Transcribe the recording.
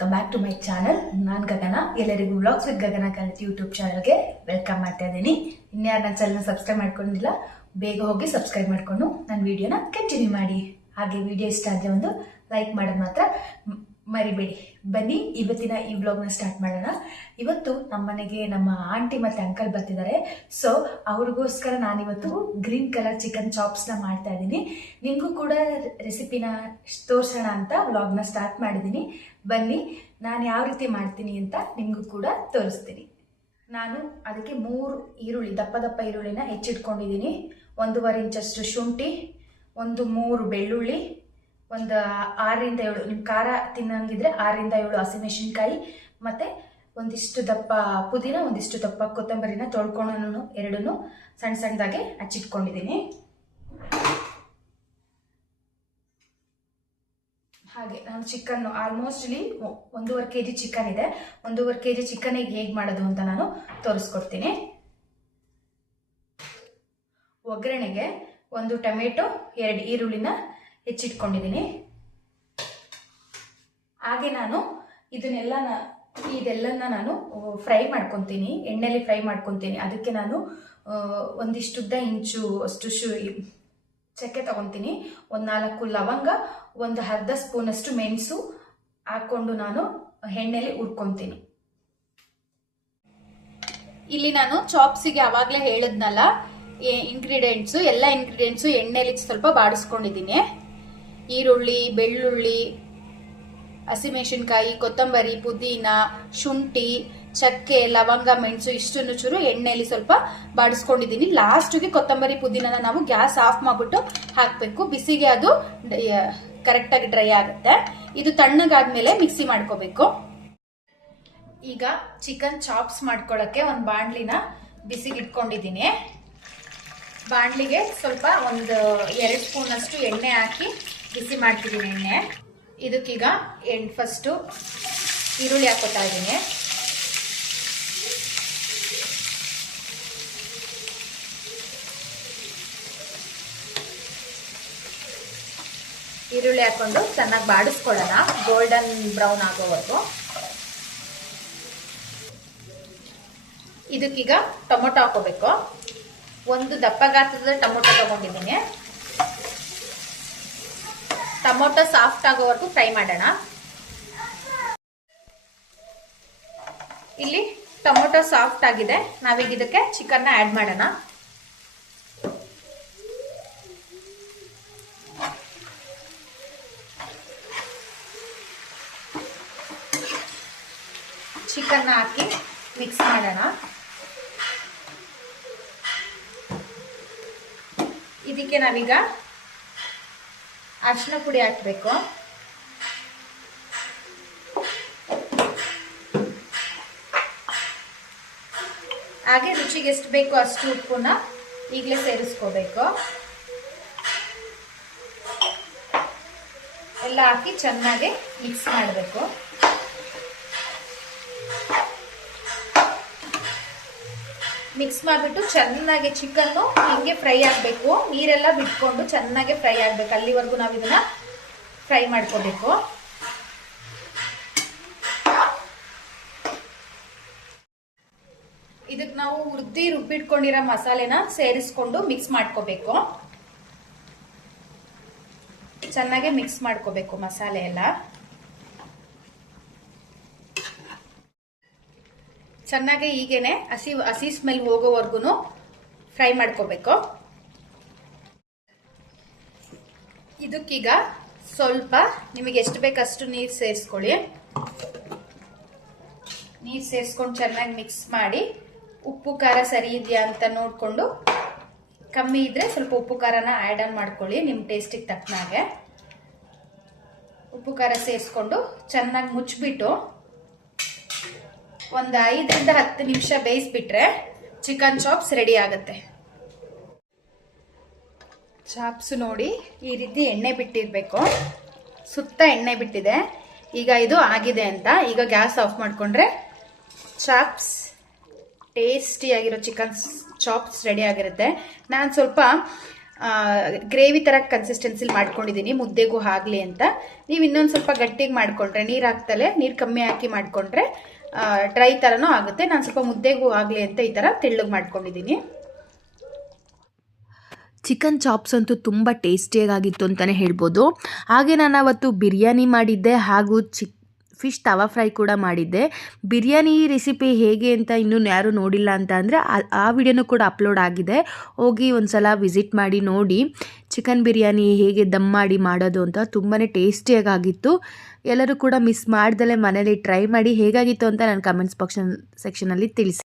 Welcome back to my channel. ನಾನು ಗಗನ. ಎಲ್ಲರಿಗೂ vlogs with Gagana Kannada YouTube ಚಾನಲ್ಗೆ ವೆಲ್ಕಮ್ ಮಾಡ್ತಾ ಇದ್ದೀನಿ. ಇನ್ಯಾರು ನನ್ನ ಚಾನಲ್ನ ಸಬ್ಸ್ಕ್ರೈಬ್ ಮಾಡ್ಕೊಂಡಿಲ್ಲ, ಬೇಗ ಹೋಗಿ ಸಬ್ಸ್ಕ್ರೈಬ್ ಮಾಡ್ಕೊಂಡು ನನ್ನ ವಿಡಿಯೋನ ಕಂಟಿನ್ಯೂ ಮಾಡಿ. ಹಾಗೆ ವಿಡಿಯೋ ಇಷ್ಟ ಆದರೆ ಒಂದು ಲೈಕ್ ಮಾಡೋದು ಮಾತ್ರ ಮರಿಬೇಡಿ. ಬನ್ನಿ ಇವತ್ತಿನ ಈ ವ್ಲಾಗ್ನ ಸ್ಟಾರ್ಟ್ ಮಾಡೋಣ. ಇವತ್ತು ನಮ್ಮ ಮನೆಗೆ ನಮ್ಮ ಆಂಟಿ ಮತ್ತು ಅಂಕಲ್ ಬರ್ತಿದ್ದಾರೆ. ಸೊ ಅವ್ರಿಗೋಸ್ಕರ ನಾನಿವತ್ತು ಗ್ರೀನ್ ಕಲರ್ ಚಿಕನ್ ಚಾಪ್ಸ್ನ ಮಾಡ್ತಾ ಇದ್ದೀನಿ. ನಿಮಗೂ ಕೂಡ ರೆಸಿಪಿನ ತೋರಿಸೋಣ ಅಂತ ವ್ಲಾಗ್ನ ಸ್ಟಾರ್ಟ್ ಮಾಡಿದ್ದೀನಿ. ಬನ್ನಿ ನಾನು ಯಾವ ರೀತಿ ಮಾಡ್ತೀನಿ ಅಂತ ನಿಮಗೂ ಕೂಡ ತೋರಿಸ್ತೀನಿ. ನಾನು ಅದಕ್ಕೆ 3 ಈರುಳ್ಳಿ, ದಪ್ಪ ದಪ್ಪ ಈರುಳ್ಳಿನ ಹೆಚ್ಚಿಟ್ಕೊಂಡಿದ್ದೀನಿ. 1.5 ಇಂಚಷ್ಟು ಶುಂಠಿ, 3 ಬೆಳ್ಳುಳ್ಳಿ, ಒಂದು 6 ರಿಂದ 7 ನಿಮ್ಮ ಖಾರ ತಿನ್ನಂಗಿದ್ರೆ 6 ರಿಂದ 7 ಹಸಿಮೆಣಸಿನ್ಕಾಯಿ, ಮತ್ತೆ ಒಂದಿಷ್ಟು ದಪ್ಪ ಪುದೀನ, ಒಂದಿಷ್ಟು ದಪ್ಪ ಕೊತ್ತಂಬರಿನ ತೊಳ್ಕೊಂಡು ಎರಡನ್ನೂ ಸಣ್ಣ ಸಣ್ಣದಾಗೆ ಹಚ್ಚಿಟ್ಕೊಂಡಿದ್ದೀನಿ. ಹಾಗೆ ನಾನು ಚಿಕನ್ ಆಲ್ಮೋಸ್ಟ್ಲಿ 1.5 kg ಚಿಕನ್ ಇದೆ. 1.5 kg ಚಿಕನಿಗೆ ಹೇಗೆ ಮಾಡೋದು ಅಂತ ನಾನು ತೋರಿಸ್ಕೊಡ್ತೀನಿ. ಒಗ್ಗರಣೆಗೆ 1 ಟೊಮೆಟೊ, 2 ಈರುಳ್ಳಿನ ಹೆಚ್ಚಿಟ್ಕೊಂಡಿದ್ದೀನಿ. ಹಾಗೆ ನಾನು ಇದೆಲ್ಲನ ನಾನು ಫ್ರೈ ಮಾಡ್ಕೊತೀನಿ, ಎಣ್ಣೆಲಿ ಫ್ರೈ ಮಾಡ್ಕೊತೀನಿ. ಅದಕ್ಕೆ ನಾನು ಒಂದಿಷ್ಟುದ್ದ ಇಂಚು ಅಷ್ಟು ಚಕ್ಕೆ ತಗೊತೀನಿ, 4 ಲವಂಗ, 1/2 ಸ್ಪೂನಷ್ಟು ಮೆಣಸು ಹಾಕೊಂಡು ನಾನು ಎಣ್ಣೆಲಿ ಹುರ್ಕೊತೀನಿ. ಇಲ್ಲಿ ನಾನು ಚಾಪ್ಸಿಗೆ ಆವಾಗಲೇ ಹೇಳಿದ್ನಲ್ಲ ಎಲ್ಲ ಇಂಗ್ರೀಡಿಯೆಂಟ್ಸು ಎಣ್ಣೆಲಿ ಸ್ವಲ್ಪ ಬಾಡಿಸ್ಕೊಂಡಿದ್ದೀನಿ. ಈರುಳ್ಳಿ, ಬೆಳ್ಳುಳ್ಳಿ, ಹಸಿಮೆಣಸಿನ್ಕಾಯಿ, ಕೊತ್ತಂಬರಿ, ಪುದೀನ, ಶುಂಠಿ, ಚಕ್ಕೆ, ಲವಂಗ, ಮೆಣಸು ಇಷ್ಟನ್ನು ಚೂರು ಎಣ್ಣೆಯಲ್ಲಿ ಸ್ವಲ್ಪ ಬಾಡಿಸ್ಕೊಂಡಿದ್ದೀನಿ. ಲಾಸ್ಟ್ಗೆ ಕೊತ್ತಂಬರಿ ಪುದೀನ ನಾವು ಗ್ಯಾಸ್ ಆಫ್ ಮಾಡ್ಬಿಟ್ಟು ಹಾಕಬೇಕು. ಬಿಸಿಗೆ ಅದು ಕರೆಕ್ಟಾಗಿ ಡ್ರೈ ಆಗುತ್ತೆ. ಇದು ತಣ್ಣಗಾದ್ಮೇಲೆ ಮಿಕ್ಸಿ ಮಾಡ್ಕೋಬೇಕು. ಈಗ ಚಿಕನ್ ಚಾಪ್ಸ್ ಮಾಡ್ಕೊಳ್ಳೋಕ್ಕೆ ಒಂದು ಬಾಣಲಿನ ಬಿಸಿಗೆ ಇಟ್ಕೊಂಡಿದ್ದೀನಿ. ಬಾಣಲಿಗೆ ಸ್ವಲ್ಪ 2 ಸ್ಪೂನಷ್ಟು ಎಣ್ಣೆ ಹಾಕಿ ಬಿಸಿ ಮಾಡ್ತಿದ್ದೀನಿ ಎಣ್ಣೆ. ಇದಕ್ಕೀಗ ಫಸ್ಟು ಈರುಳ್ಳಿ ಹಾಕೋತಾ ಇದ್ದೀನಿ. ಈರುಳ್ಳಿ ಹಾಕೊಂಡು ಚೆನ್ನಾಗಿ ಬಾಡಿಸ್ಕೊಳ್ಳೋಣ, ಗೋಲ್ಡನ್ ಬ್ರೌನ್ ಆಗೋವರೆಗೂ. ಇದಕ್ಕೀಗ ಟೊಮೊಟೊ ಹಾಕೋಬೇಕು. 1 ದಪ್ಪ ಗಾತ್ರದ ಟೊಮೊಟೊ ತಗೊಂಡಿದ್ದೀನಿ. ಟೊಮೊಟೊ ಸಾಫ್ಟ್ ಆಗೋವರೆಗೂ ಫ್ರೈ ಮಾಡೋಣ. ಇಲ್ಲಿ ಟೊಮೊಟೊ ಸಾಫ್ಟ್ ಆಗಿದೆ. ನಾವೀಗ ಇದಕ್ಕೆ ಚಿಕನ್ನ ಆಡ್ ಮಾಡೋಣ. ಚಿಕನ್ನ ಹಾಕಿ ಮಿಕ್ಸ್ ಮಾಡೋಣ. ಇದಕ್ಕೆ ನಾವೀಗ ಅರಿಶಿನ ಪುಡಿ ಹಾಕಬೇಕು. ಹಾಗೆ ರುಚಿಗೆ ಎಷ್ಟು ಬೇಕು ಅಷ್ಟು ಉಪ್ಪನ್ನ ಈಗಲೇ ಸೇರಿಸ್ಕೋಬೇಕು. ಎಲ್ಲ ಹಾಕಿ ಚೆನ್ನಾಗಿ ಮಿಕ್ಸ್ ಮಾಡಬೇಕು. ಮಿಕ್ಸ್ ಮಾಡಿಬಿಟ್ಟು ಚೆನ್ನಾಗಿ ಚಿಕನ್ನು ಹಿಂಗೆ ಫ್ರೈ ಆಗಬೇಕು. ನೀರೆಲ್ಲ ಬಿಟ್ಕೊಂಡು ಚೆನ್ನಾಗಿ ಫ್ರೈ ಆಗಬೇಕು. ಅಲ್ಲಿವರೆಗೂ ನಾವು ಇದನ್ನ ಫ್ರೈ ಮಾಡ್ಕೋಬೇಕು. ಇದಕ್ಕೆ ನಾವು ರುಬ್ಬಿಟ್ಕೊಂಡಿರೋ ಮಸಾಲೆನ ಸೇರಿಸ್ಕೊಂಡು ಮಿಕ್ಸ್ ಮಾಡ್ಕೋಬೇಕು. ಚೆನ್ನಾಗಿ ಮಿಕ್ಸ್ ಮಾಡ್ಕೋಬೇಕು ಮಸಾಲೆ ಎಲ್ಲ. ಚೆನ್ನಾಗಿ ಹೀಗೇನೆ ಹಸಿ ಸ್ಮೆಲ್ ಹೋಗೋವರೆಗೂ ಫ್ರೈ ಮಾಡ್ಕೋಬೇಕು. ಇದಕ್ಕೀಗ ಸ್ವಲ್ಪ ನಿಮಗೆ ಎಷ್ಟು ಬೇಕಷ್ಟು ನೀರು ಸೇರಿಸ್ಕೊಳ್ಳಿ. ನೀರು ಸೇರಿಸ್ಕೊಂಡು ಚೆನ್ನಾಗಿ ಮಿಕ್ಸ್ ಮಾಡಿ ಉಪ್ಪು ಖಾರ ಸರಿ ಇದೆಯಾ ಅಂತ ನೋಡಿಕೊಂಡು, ಕಮ್ಮಿ ಇದ್ರೆ ಸ್ವಲ್ಪ ಉಪ್ಪು ಖಾರನ ಆ್ಯಡ್ ಆನ್ ಮಾಡ್ಕೊಳ್ಳಿ ನಿಮ್ಮ ಟೇಸ್ಟಿಗೆ ತಕ್ಕನಾಗೆ. ಉಪ್ಪು ಖಾರ ಸೇರಿಸ್ಕೊಂಡು ಚೆನ್ನಾಗಿ ಮುಚ್ಚಿಬಿಟ್ಟು 5 ರಿಂದ 10 ನಿಮಿಷ ಬೇಯಿಸ್ಬಿಟ್ರೆ ಚಿಕನ್ ಚಾಪ್ಸ್ ರೆಡಿ ಆಗುತ್ತೆ. ಚಾಪ್ಸ್ ನೋಡಿ ಈ ರೀತಿ ಎಣ್ಣೆ ಬಿಟ್ಟಿರ್ಬೇಕು. ಸುತ್ತ ಎಣ್ಣೆ ಬಿಟ್ಟಿದೆ. ಈಗ ಇದು ಆಗಿದೆ ಅಂತ. ಈಗ ಗ್ಯಾಸ್ ಆಫ್ ಮಾಡಿಕೊಂಡ್ರೆ ಚಾಪ್ಸ್, ಟೇಸ್ಟಿಯಾಗಿರೋ ಚಿಕನ್ ಚಾಪ್ಸ್ ರೆಡಿ ಆಗಿರುತ್ತೆ. ನಾನು ಸ್ವಲ್ಪ ಗ್ರೇವಿ ಥರ ಕನ್ಸಿಸ್ಟೆನ್ಸಿಲಿ ಮಾಡ್ಕೊಂಡಿದ್ದೀನಿ, ಮುದ್ದೆಗೂ ಆಗಲಿ ಅಂತ. ನೀವು ಇನ್ನೊಂದು ಸ್ವಲ್ಪ ಗಟ್ಟಿಗೆ ಮಾಡಿಕೊಂಡ್ರೆ, ನೀರು ಹಾಕ್ತಲೇ ನೀರು ಕಮ್ಮಿ ಹಾಕಿ ಮಾಡಿಕೊಂಡ್ರೆ ಡ್ರೈ ಥರನೂ ಆಗುತ್ತೆ. ನಾನು ಸ್ವಲ್ಪ ಮುದ್ದೆಗೂ ಆಗಲಿ ಅಂತ ಈ ಥರ ತೆಳ್ಳಗೆ ಮಾಡ್ಕೊಂಡಿದ್ದೀನಿ. ಚಿಕನ್ ಚಾಪ್ಸ್ ಅಂತೂ ತುಂಬ ಟೇಸ್ಟಿಯಾಗಿತ್ತು ಅಂತಲೇ ಹೇಳ್ಬೋದು. ಹಾಗೆ ನಾನು ಅವತ್ತು ಬಿರಿಯಾನಿ ಮಾಡಿದ್ದೆ ಹಾಗೂ ಫಿಶ್ ತವಾ ಫ್ರೈ ಕೂಡ ಮಾಡಿದ್ದೆ. ಬಿರಿಯಾನಿ ರೆಸಿಪಿ ಹೇಗೆ ಅಂತ ಇನ್ನೂ ಯಾರೂ ನೋಡಿಲ್ಲ ಅಂತ ಅಂದರೆ ಆ ವಿಡಿಯೋನೂ ಕೂಡ ಅಪ್ಲೋಡ್ ಆಗಿದೆ, ಹೋಗಿ ಒಂದು ಸಲ ವಿಸಿಟ್ ಮಾಡಿ ನೋಡಿ. ಚಿಕನ್ ಬಿರಿಯಾನಿ ಹೇಗೆ ದಮ್ ಮಾಡಿ ಮಾಡೋದು ಅಂತ ತುಂಬಾ ಟೇಸ್ಟಿಯಾಗಿತ್ತು. ಎಲ್ಲರೂ ಕೂಡ ಮಿಸ್ ಮಾಡ್ದಲೇ ಮನೇಲಿ ಟ್ರೈ ಮಾಡಿ ಹೇಗಾಗಿತ್ತು ಅಂತ ನನ್ನ ಕಮೆಂಟ್ಸ್ ಸೆಕ್ಷನಲ್ಲಿ ತಿಳಿಸಿ.